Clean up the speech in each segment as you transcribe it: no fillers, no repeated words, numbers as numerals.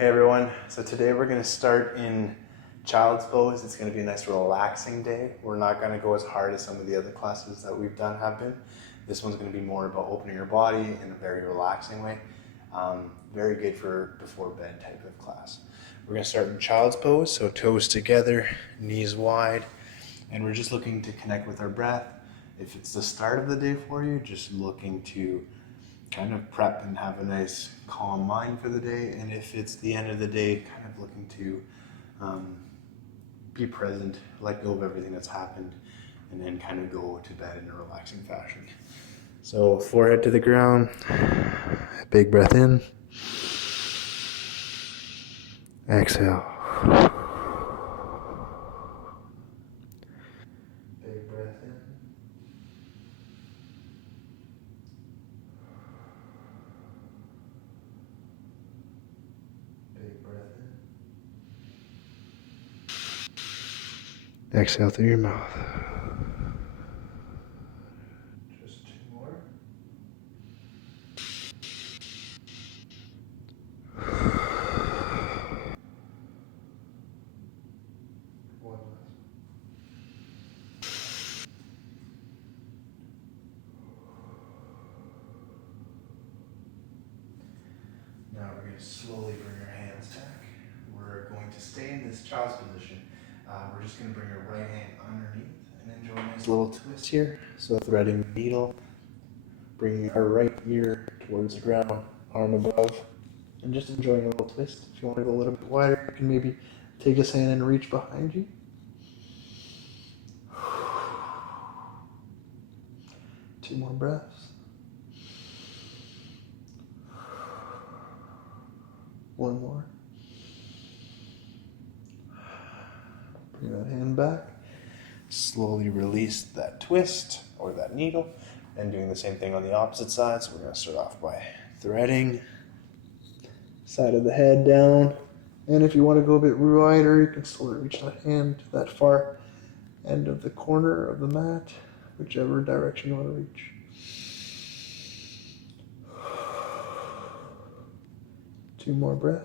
Hey everyone, so today we're going to start in child's pose. It's going to be a nice relaxing day. We're not going to go as hard as some of the other classes that we've done have been. This one's going to be more about opening your body in a very relaxing way. Very good for before bed type of class. We're going to start in child's pose, so toes together, knees wide, and we're just looking to connect with our breath. If it's the start of the day for you, just looking to kind of prep and have a nice calm mind for the day. And if it's the end of the day, kind of looking to be present, let go of everything that's happened, and then kind of go to bed in a relaxing fashion. So forehead to the ground, big breath in, exhale. Big breath in. Big breath in. Exhale through your mouth. Just two more. One last. Now we're going to slowly bring our hands back. We're going to stay in this child's position. We're just going to bring our right hand underneath and enjoy a nice little twist here. So threading the needle, bringing our right ear towards the ground, arm above, and just enjoying a little twist. If you want to go a little bit wider, you can maybe take his hand and reach behind you. Two more breaths. One more. Bring that hand back. Slowly release that twist or that needle, and doing the same thing on the opposite side. So we're going to start off by threading side of the head down, and if you want to go a bit wider, you can still reach that hand to that far end of the corner of the mat, whichever direction you want to reach. Two more breaths.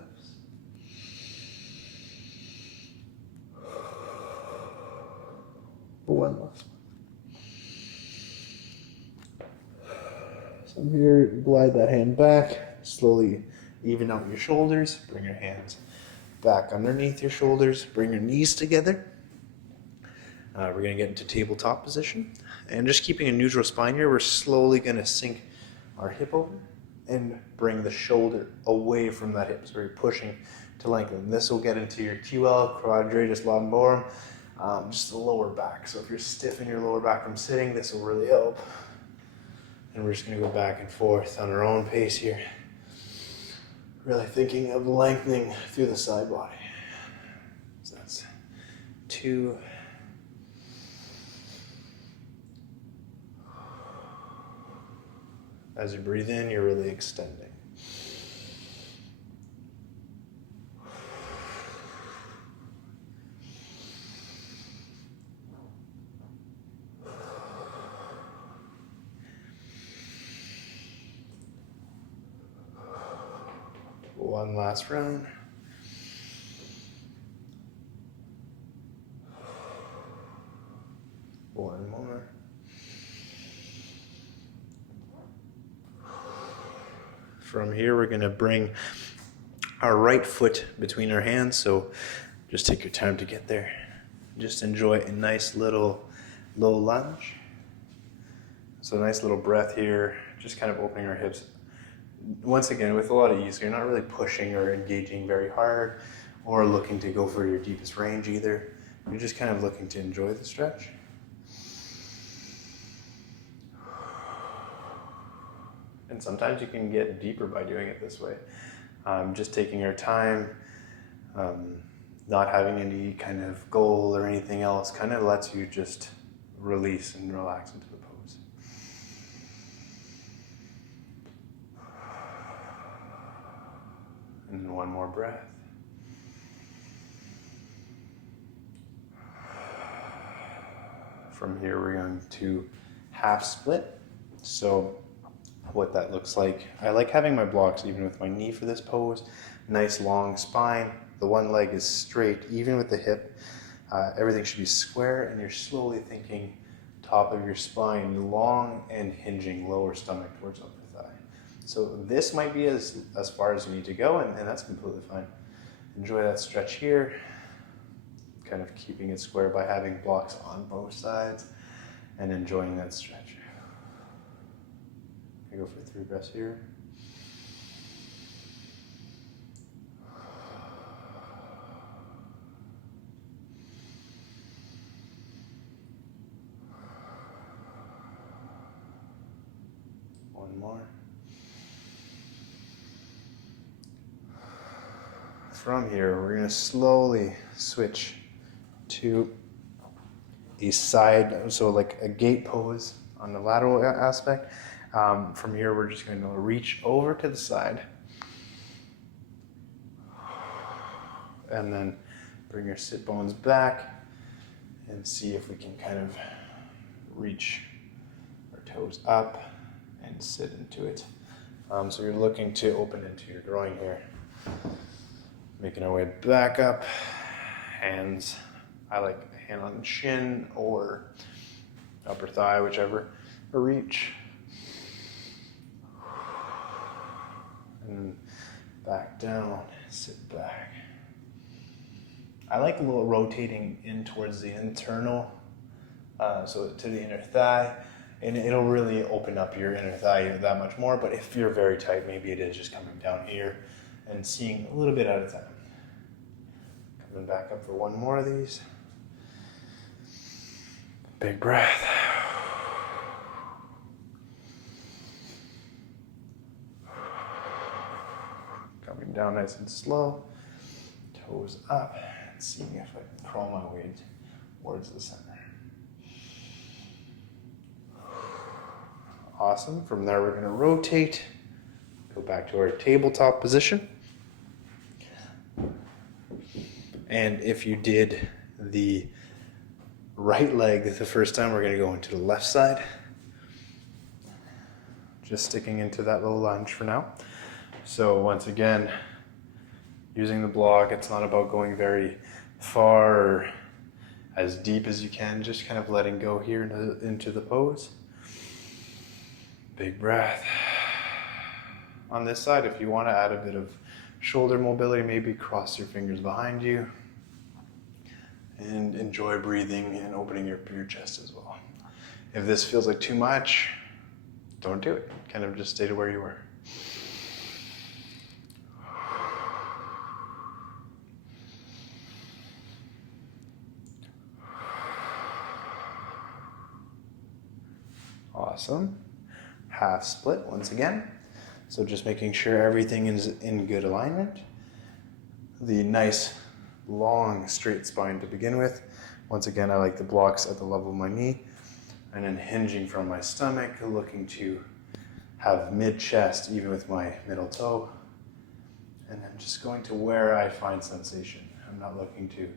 One last one. So here, glide that hand back, slowly even out your shoulders, bring your hands back underneath your shoulders, bring your knees together. We're going to get into tabletop position, and just keeping a neutral spine here, we're slowly going to sink our hip over and bring the shoulder away from that hip, so you're pushing to lengthen. This will get into your QL, quadratus lumborum, just the lower back. So if you're stiff in your lower back from sitting, this will really help. And we're just going to go back and forth on our own pace here. Really thinking of lengthening through the side body. So that's 2. As you breathe in, you're really extending. One last round. One more. From here, we're going to bring our right foot between our hands, so just take your time to get there. Just enjoy a nice little low lunge. So a nice little breath here, just kind of opening our hips. Once again, with a lot of ease, you're not really pushing or engaging very hard or looking to go for your deepest range either. You're just kind of looking to enjoy the stretch. And sometimes you can get deeper by doing it this way. Just taking your time, not having any kind of goal or anything else, kind of lets you just release and relax into the pose. And then one more breath. From here, we're going to half split. So what that looks like, I like having my blocks even with my knee for this pose, nice long spine. The one leg is straight, even with the hip. Everything should be square, and you're slowly thinking top of your spine long and hinging lower stomach towards upper thigh. So this might be as far as you need to go, and that's completely fine. Enjoy that stretch here, kind of keeping it square by having blocks on both sides and enjoying that stretch. I go for 3 breaths here. One more. From here, we're going to slowly switch to a side, so like a gate pose on the lateral aspect. From here, we're just going to reach over to the side and then bring your sit bones back and see if we can kind of reach our toes up and sit into it. So you're looking to open into your groin here. Making our way back up, hands, I like a hand on the shin or upper thigh, whichever, or reach. And back down, sit back. I like a little rotating in towards the internal, so to the inner thigh, and it'll really open up your inner thigh that much more, but if you're very tight, maybe it is just coming down here and seeing a little bit at a time. Coming back up for one more of these. Big breath. Coming down nice and slow. Toes up. And seeing if I can crawl my way towards the center. Awesome. From there, we're going to rotate. Go back to our tabletop position. And if you did the right leg the first time, we're going to go into the left side. Just sticking into that little lunge for now. So once again, using the block, it's not about going very far or as deep as you can, just kind of letting go here into the pose. Big breath. On this side, if you want to add a bit of shoulder mobility, maybe cross your fingers behind you and enjoy breathing and opening your chest as well. If this feels like too much, don't do it. Kind of just stay to where you were. Awesome. Half split once again. So just making sure everything is in good alignment. The nice long straight spine to begin with. Once again, I like the blocks at the level of my knee. And then hinging from my stomach, looking to have mid-chest even with my middle toe. And then just going to where I find sensation. I'm not looking to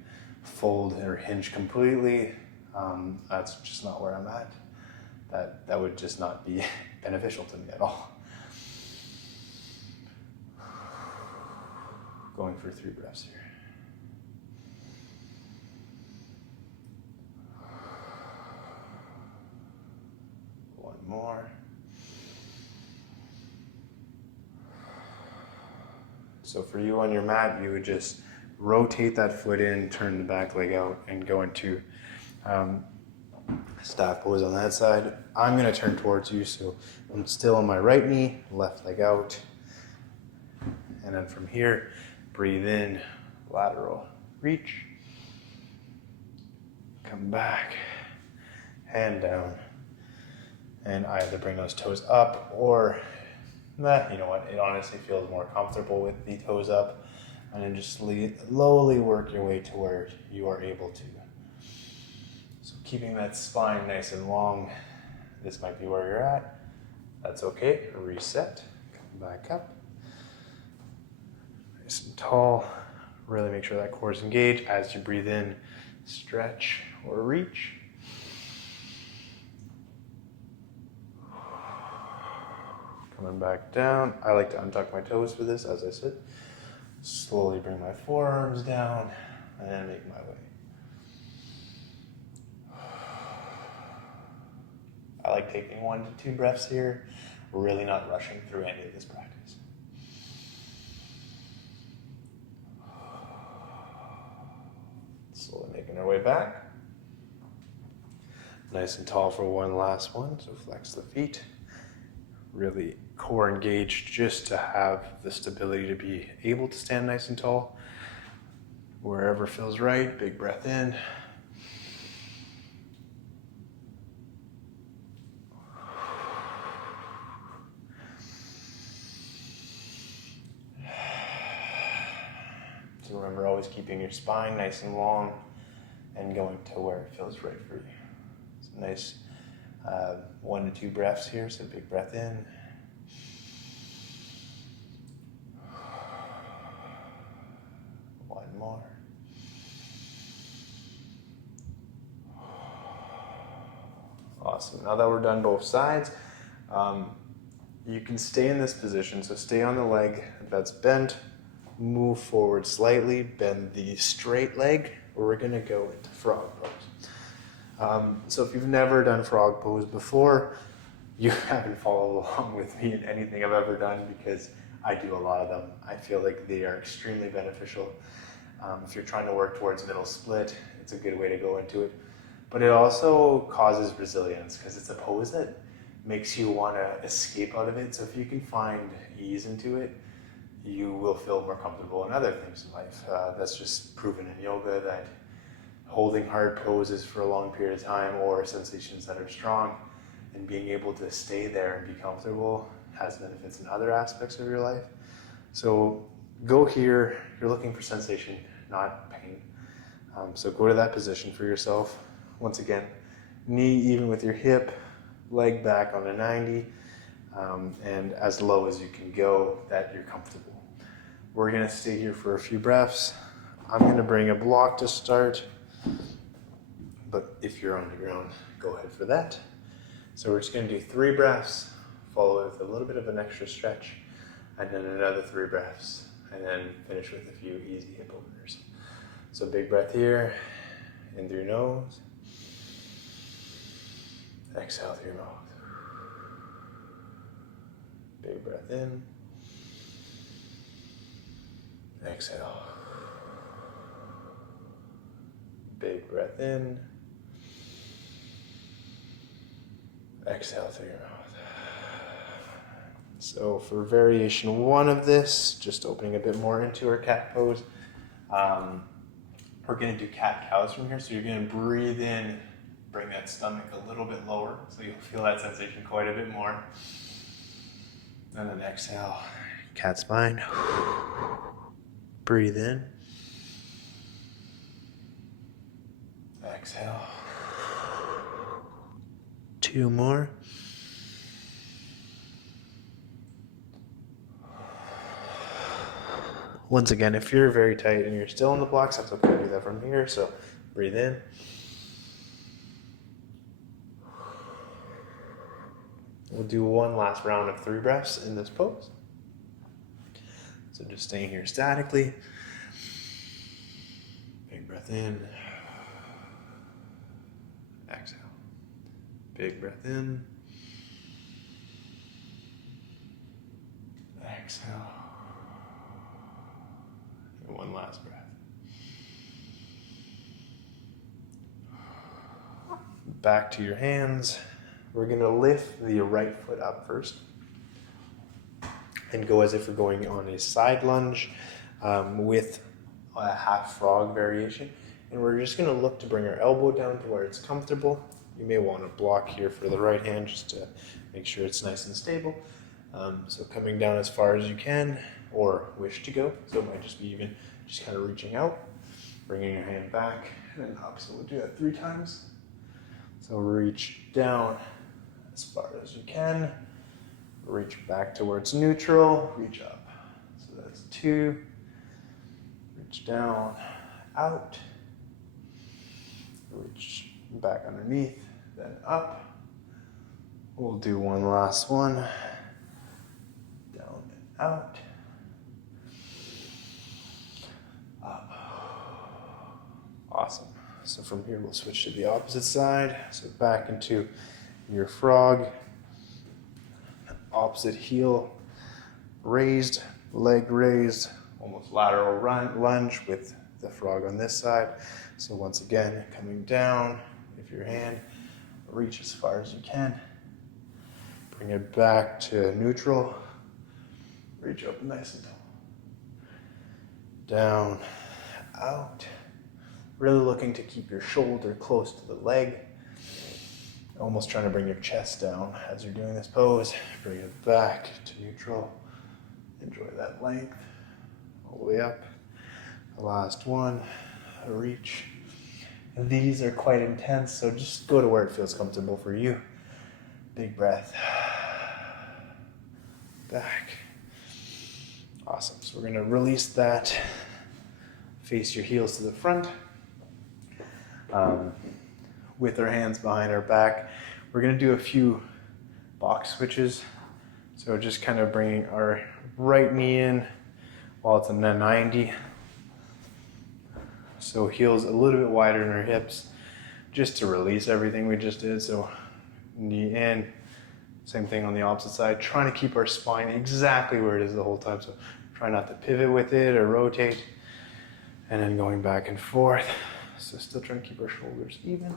fold or hinge completely. That's just not where I'm at. That would just not be beneficial to me at all. Going for 3 breaths here. One more. So for you on your mat, you would just rotate that foot in, turn the back leg out, and go into staff pose on that side. I'm going to turn towards you, so I'm still on my right knee, left leg out. And then from here, breathe in, lateral reach. Come back, hand down. And either bring those toes up or, you know what, it honestly feels more comfortable with the toes up. And then just slowly work your way to where you are able to. So keeping that spine nice and long, this might be where you're at. That's okay, reset, come back up. Nice and tall, really make sure that core is engaged. As you breathe in, stretch or reach. Coming back down. I like to untuck my toes for this as I sit. Slowly bring my forearms down and make my way. I like taking 1 to 2 breaths here, really not rushing through any of this practice. Slowly making our way back. Nice and tall for one last one, so flex the feet. Really core engaged just to have the stability to be able to stand nice and tall. Wherever feels right, big breath in. So remember, always keeping your spine nice and long and going to where it feels right for you. So nice 1 to 2 breaths here, so big breath in. One more. Awesome. Now that we're done both sides, you can stay in this position. So stay on the leg that's bent, move forward slightly, bend the straight leg. We're going to go into frog pose. So if you've never done frog pose before, you haven't followed along with me in anything I've ever done, because I do a lot of them. I feel like they are extremely beneficial. If you're trying to work towards middle split, it's a good way to go into it. But it also causes resilience, because it's a pose that makes you want to escape out of it. So if you can find ease into it, you will feel more comfortable in other things in life. That's just proven in yoga, that holding hard poses for a long period of time, or sensations that are strong, and being able to stay there and be comfortable has benefits in other aspects of your life. So go here, you're looking for sensation, not pain. So go to that position for yourself. Once again, knee even with your hip, leg back on a 90, and as low as you can go, that you're comfortable. We're gonna stay here for a few breaths. I'm gonna bring a block to start, but if you're on the ground, go ahead for that. So we're just gonna do 3 breaths, follow with a little bit of an extra stretch, and then another 3 breaths, and then finish with a few easy hip openers. So big breath here, in through your nose, exhale through your mouth. Big breath in, exhale. Big breath in, exhale through your mouth. So for variation 1 of this, just opening a bit more into our cat pose, we're going to do cat-cows from here. So you're going to breathe in, bring that stomach a little bit lower, so you'll feel that sensation quite a bit more. And then exhale, cat spine. Breathe in. Exhale. 2 more. Once again, if you're very tight and you're still in the blocks, that's okay to do that from here. So breathe in. We'll do 1 last round of 3 breaths in this pose. So just staying here statically. Big breath in. Exhale. Big breath in. Exhale. And 1 last breath. Back to your hands. We're going to lift the right foot up first and go as if we're going on a side lunge with a half frog variation. And we're just going to look to bring our elbow down to where it's comfortable. You may want to block here for the right hand just to make sure it's nice and stable. So coming down as far as you can or wish to go. So it might just be even just kind of reaching out, bringing your hand back and then up. So we'll do that 3 times. So reach down as far as you can, reach back towards neutral, reach up. So that's 2, reach down, out, reach back underneath, then up. We'll do 1 last one, down and out. So from here, we'll switch to the opposite side. So back into your frog. Opposite heel raised, leg raised, almost lateral lunge with the frog on this side. So once again, coming down with your hand, reach as far as you can. Bring it back to neutral. Reach up nice and tall. Down, out. Really looking to keep your shoulder close to the leg. Almost trying to bring your chest down as you're doing this pose. Bring it back to neutral. Enjoy that length. All the way up. The last one, a reach. And these are quite intense, so just go to where it feels comfortable for you. Big breath. Back. Awesome. So we're going to release that. Face your heels to the front. With our hands behind our back. We're going to do a few box switches. So just kind of bringing our right knee in while it's in a 90. So heels a little bit wider in our hips just to release everything we just did. So knee in, same thing on the opposite side. Trying to keep our spine exactly where it is the whole time. So try not to pivot with it or rotate. And then going back and forth. So still trying to keep our shoulders even.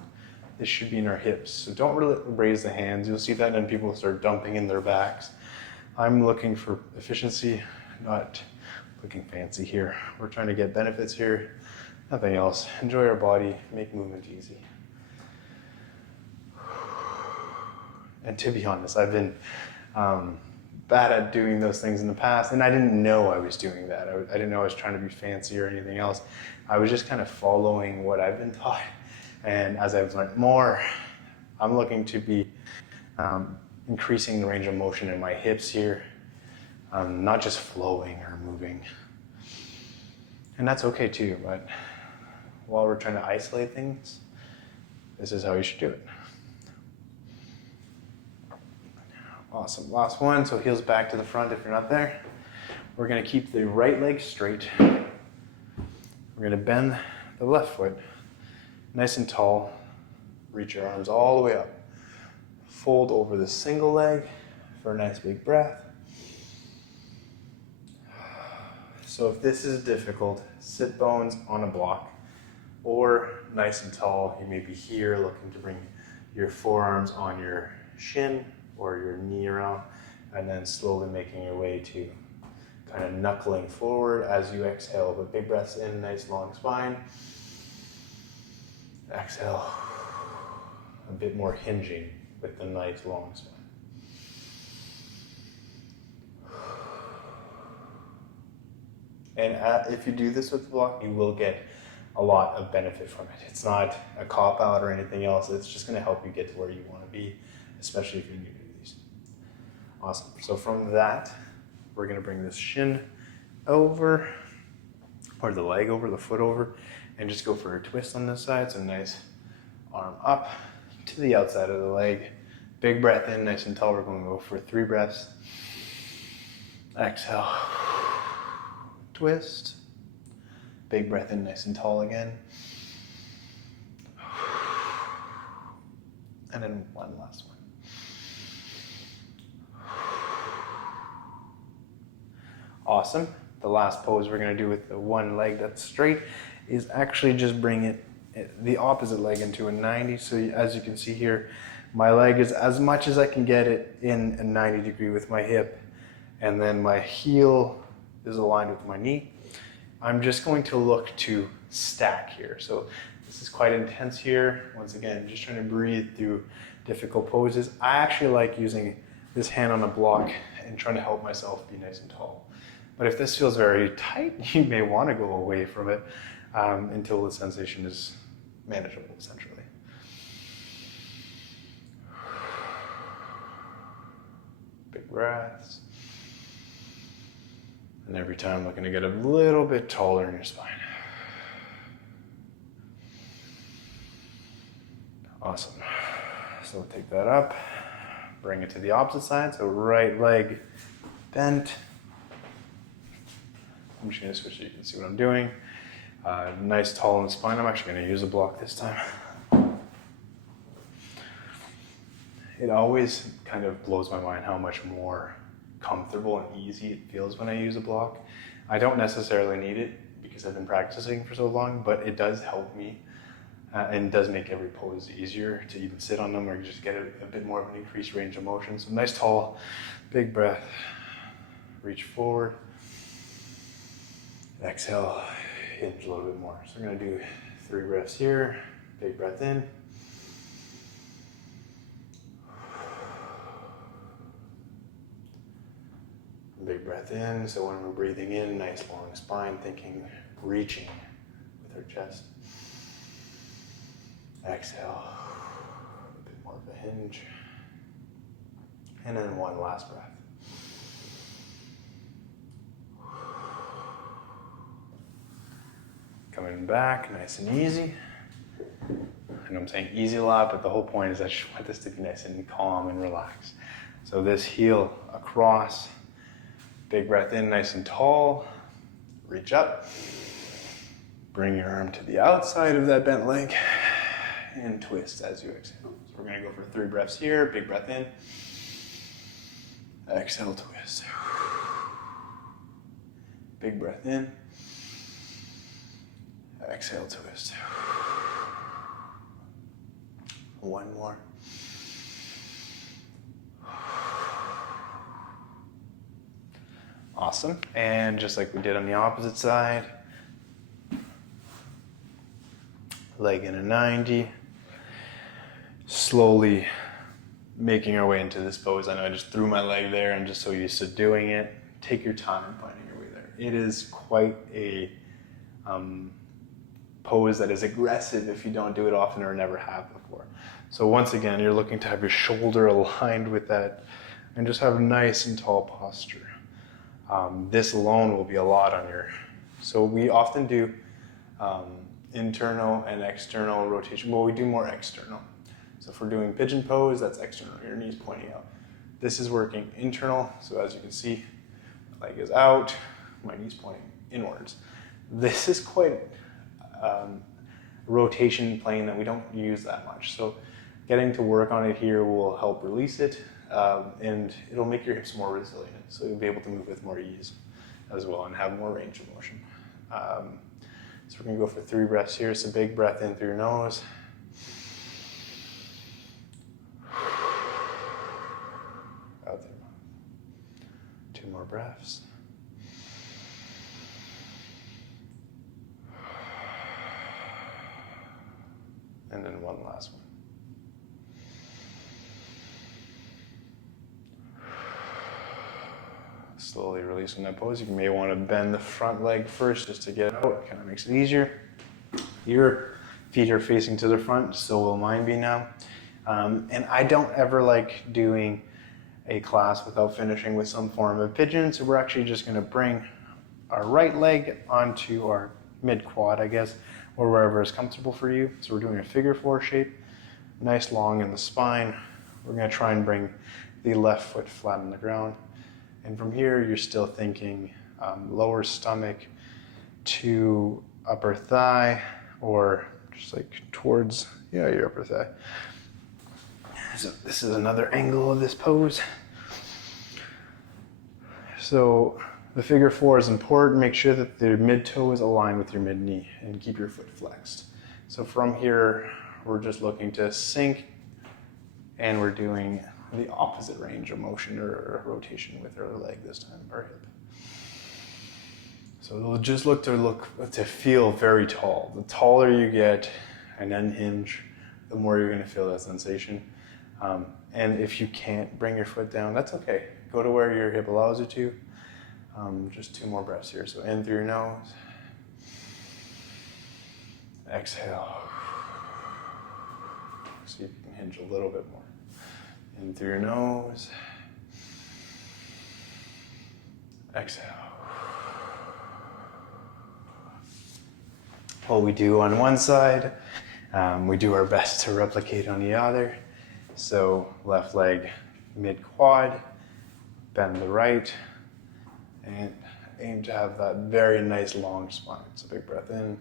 This should be in our hips. So don't really raise the hands. You'll see that and people start dumping in their backs. I'm looking for efficiency, not looking fancy here. We're trying to get benefits here, nothing else. Enjoy our body, make movement easy. And to be honest, I've been bad at doing those things in the past, and I didn't know I was doing that. I didn't know I was trying to be fancy or anything else. I was just kind of following what I've been taught. And as I've learned more, I'm looking to be increasing the range of motion in my hips here, not just flowing or moving. And that's okay too, but while we're trying to isolate things, this is how you should do it. Awesome, last one, so heels back to the front if you're not there. We're gonna keep the right leg straight. We're gonna bend the left foot, nice and tall. Reach your arms all the way up. Fold over the single leg for a nice big breath. So if this is difficult, sit bones on a block or nice and tall. You may be here looking to bring your forearms on your shin or your knee around, and then slowly making your way to kind of knuckling forward as you exhale. But big breaths in, nice long spine. Exhale, a bit more hinging with the nice long spine. And if you do this with the block, you will get a lot of benefit from it. It's not a cop-out or anything else. It's just going to help you get to where you want to be, especially if you're new to these. Awesome. So from that, we're going to bring this shin over, or the leg over, the foot over, and just go for a twist on this side. So nice arm up to the outside of the leg. Big breath in, nice and tall. We're going to go for 3 breaths. Exhale. Twist. Big breath in, nice and tall again. And then one last one. Awesome. The last pose we're going to do with the one leg that's straight is actually just bring the opposite leg into a 90. So as you can see here, my leg is as much as I can get it in a 90 degree with my hip, and then my heel is aligned with my knee. I'm just going to look to stack here. So this is quite intense here. Once again, just trying to breathe through difficult poses. I actually like using this hand on a block and trying to help myself be nice and tall. But if this feels very tight, you may want to go away from it until the sensation is manageable, essentially. Big breaths. And every time looking to get a little bit taller in your spine. Awesome. So we'll take that up, bring it to the opposite side. So right leg bent. I'm just gonna switch so you can see what I'm doing. Nice tall in the spine. I'm actually going to use a block this time. It always kind of blows my mind how much more comfortable and easy it feels when I use a block. I don't necessarily need it because I've been practicing for so long, but it does help me and does make every pose easier to even sit on them or just get a bit more of an increased range of motion. So nice tall, big breath, reach forward, exhale, hinge a little bit more. So we're gonna do 3 breaths here, big breath in. Big breath in, so when we're breathing in, nice long spine, thinking, reaching with our chest. Exhale, a bit more of a hinge. And then one last breath. Coming back, nice and easy. I know I'm saying easy a lot, but the whole point is I just want this to be nice and calm and relaxed. So this heel across, big breath in, nice and tall. Reach up. Bring your arm to the outside of that bent leg and twist as you exhale. So we're gonna go for 3 breaths here. Big breath in. Exhale, twist. Big breath in. Exhale, twist. One more. Awesome. And just like we did on the opposite side, leg in a 90. Slowly making our way into this pose. I know I just threw my leg there. I'm just so used to doing it. Take your time finding your way there. It is quite a pose that is aggressive if you don't do it often or never have before. So once again, you're looking to have your shoulder aligned with that and just have a nice and tall posture. This alone will be a lot on your, so we often do internal and external rotation. Well, we do more external. So if we're doing pigeon pose, that's external, your knees pointing out. This is working internal, so as you can see, my leg is out, my knees pointing inwards. This is quite a rotation plane that we don't use that much. So getting to work on it here will help release it, and it'll make your hips more resilient. So you'll be able to move with more ease as well and have more range of motion. So we're gonna go for 3 breaths here. So big breath in through your nose. Out through your mouth. 2 more breaths. And then one last one. Slowly releasing that pose. You may want to bend the front leg first just to get it out. It kind of makes it easier. Your feet are facing to the front, so will mine be now. And I don't ever like doing a class without finishing with some form of pigeon, so we're actually just going to bring our right leg onto our mid-quad, I guess, or wherever is comfortable for you. So we're doing a figure 4 shape, nice long in the spine. We're going to try and bring the left foot flat on the ground. And from here, you're still thinking lower stomach to upper thigh, or just like towards, your upper thigh. So this is another angle of this pose. So the figure 4 is important. Make sure that the mid toe is aligned with your mid knee and keep your foot flexed. So from here, we're just looking to sink, and we're doing the opposite range of motion or rotation with our leg this time, our hip. So it'll just look to feel very tall. The taller you get and then hinge, the more you're going to feel that sensation. And if you can't bring your foot down, that's okay. Go to where your hip allows you to. Just 2 more breaths here. So in through your nose. Exhale. See if you can hinge a little bit more. In through your nose. Exhale. What we do on one side, we do our best to replicate on the other. So left leg mid-quad, bend the right, and aim to have that very nice long spine. So big breath in.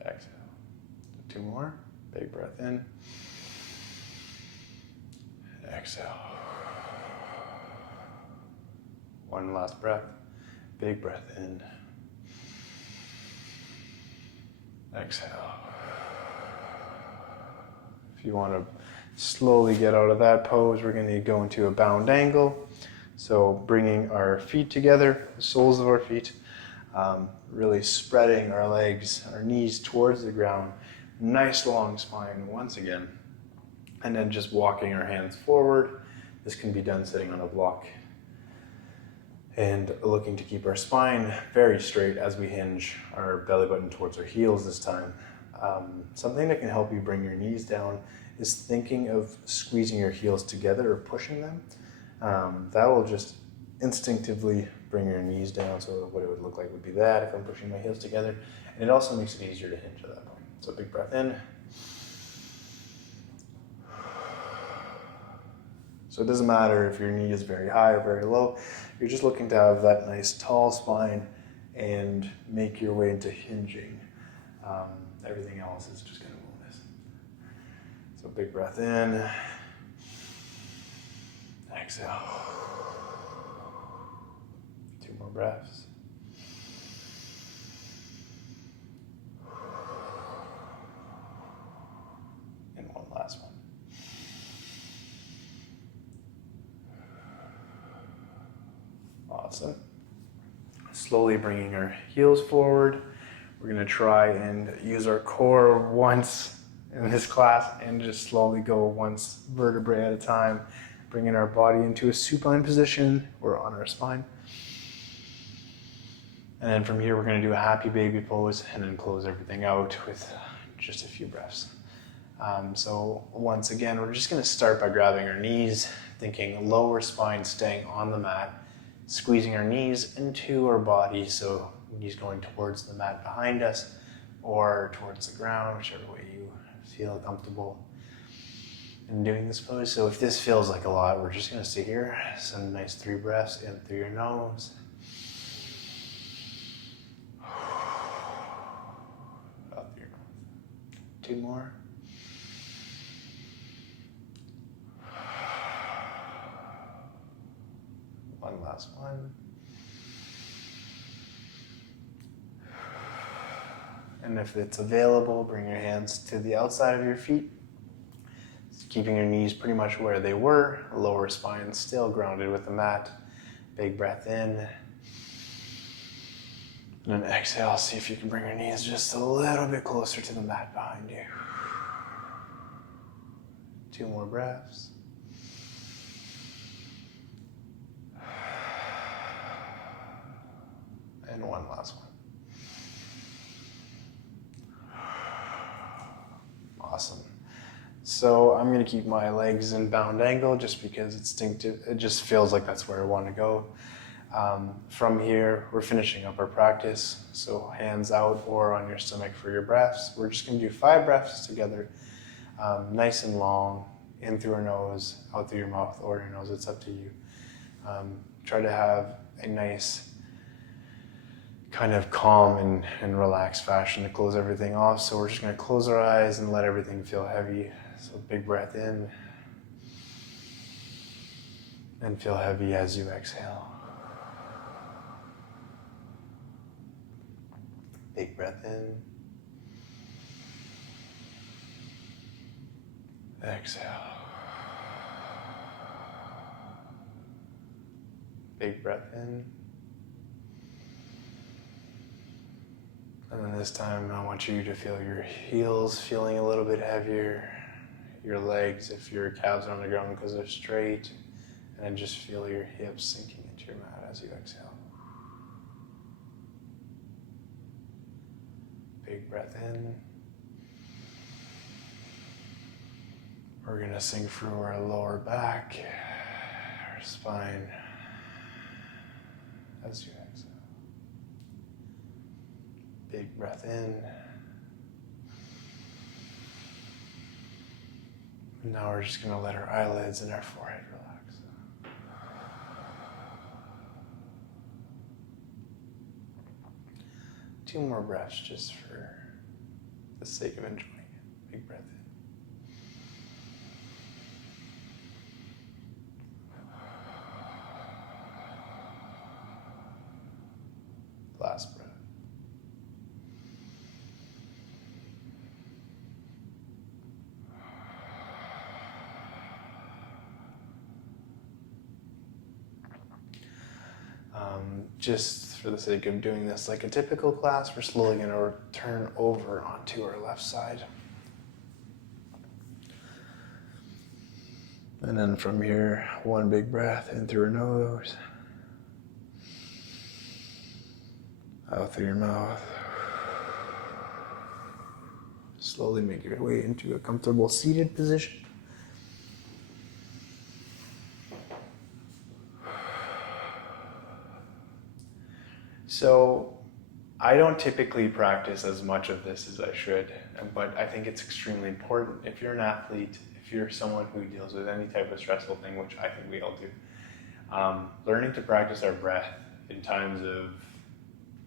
Exhale. 2 more. Big breath in. Exhale. 1 last breath. Big breath in. Exhale. If you want to slowly get out of that pose, we're going to go into a bound angle. So bringing our feet together, the soles of our feet, really spreading our legs, our knees towards the ground. Nice long spine once again. And then just walking our hands forward. This can be done sitting on a block. And looking to keep our spine very straight as we hinge our belly button towards our heels this time. Something that can help you bring your knees down is thinking of squeezing your heels together or pushing them. That will just instinctively bring your knees down. So what it would look like would be that if I'm pushing my heels together. And it also makes it easier to hinge at that point. So big breath in. So it doesn't matter if your knee is very high or very low. You're just looking to have that nice tall spine and make your way into hinging. Everything else is just going to bonus. So big breath in. Exhale. 2 more breaths. And 1 last one. Awesome. Slowly bringing our heels forward. We're going to try and use our core once in this class and just slowly go once vertebrae at a time, bringing our body into a supine position or on our spine. And then from here, we're going to do a happy baby pose and then close everything out with just a few breaths. So once again, we're just going to start by grabbing our knees, thinking lower spine staying on the mat, squeezing our knees into our body, so knees going towards the mat behind us or towards the ground, whichever way you feel comfortable in doing this pose. So if this feels like a lot, we're just going to sit here. Some nice 3 breaths in through your nose. Out through your mouth. 2 more. One last one. And if it's available, bring your hands to the outside of your feet, keeping your knees pretty much where they were, lower spine still grounded with the mat. Big breath in. And then exhale, see if you can bring your knees just a little bit closer to the mat behind you. 2 more breaths. And 1 last one. Awesome. So I'm going to keep my legs in bound angle just because instinctive. It just feels like that's where I want to go. From here, we're finishing up our practice. So hands out or on your stomach for your breaths. We're just going to do 5 breaths together, nice and long, in through our nose, out through your mouth or your nose. It's up to you. Try to have a nice kind of calm and relaxed fashion to close everything off. So we're just going to close our eyes and let everything feel heavy. So big breath in and feel heavy as you exhale. Big breath in. Exhale. Big breath in. And then this time I want you to feel your heels feeling a little bit heavier, your legs if your calves are on the ground because they're straight, and then just feel your hips sinking into your mat as you exhale. Big breath in. We're going to sink through our lower back, our spine as you exhale. Big breath in. And now we're just going to let our eyelids and our forehead relax. 2 more breaths just for the sake of enjoying it. Big breath in. Last breath. Just for the sake of doing this like a typical class, we're slowly going to turn over onto our left side. And then from here, 1 big breath in through our nose, out through your mouth. Slowly make your way into a comfortable seated position. So I don't typically practice as much of this as I should, but I think it's extremely important. If you're an athlete, if you're someone who deals with any type of stressful thing, which I think we all do, learning to practice our breath in times of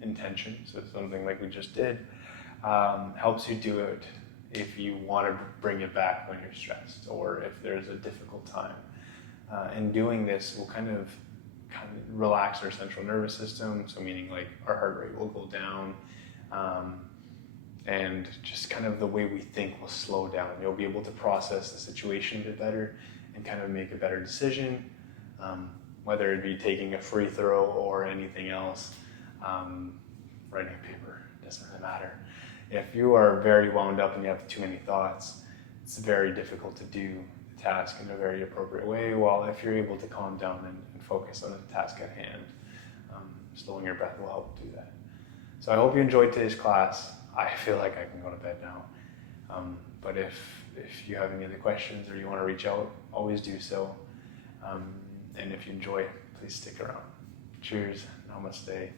intention, so something like we just did, helps you do it if you want to bring it back when you're stressed or if there's a difficult time. And doing this will kind of relax our central nervous system, so meaning like our heart rate will go down, and just kind of the way we think will slow down. You'll be able to process the situation a bit better and kind of make a better decision, whether it be taking a free throw or anything else. Writing a paper, doesn't really matter. If you are very wound up and you have too many thoughts, it's very difficult to do the task in a very appropriate way, while if you're able to calm down and focus on the task at hand, slowing your breath will help do that. So I hope you enjoyed today's class. I feel like I can go to bed now. But if you have any other questions or you want to reach out, always do so. And if you enjoy, please stick around. Cheers, namaste, and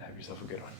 have yourself a good one.